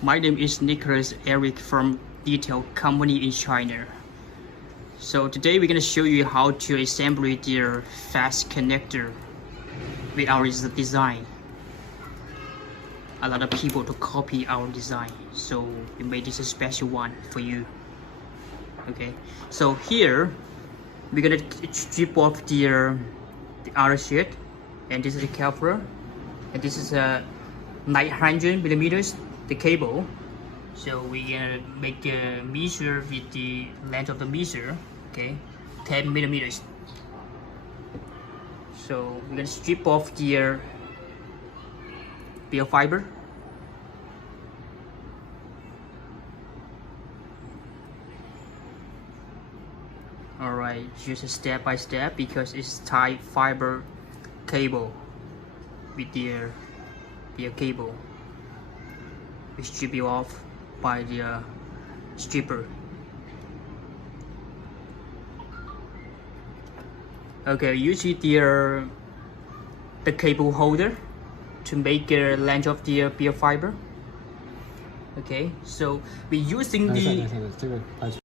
My name is Nicholas Eric from Detail Company in China. So today we're going to show you how to assemble the fast connector with our design. A lot of people to copy our design, so we made this a special one for you. Okay, so here we're gonna strip off the outer sheet, and this is the cover, and this is a 900 millimeters the cable. So we're gonna make a measure with the length of the measure. Okay, 10 millimeters. So we're gonna strip off the bare fiber. Alright, just a step by step because it's tight fiber cable with the cable. We strip it off by the stripper. Okay, use the cable holder to make the length of the bare fiber. Okay, so we're using the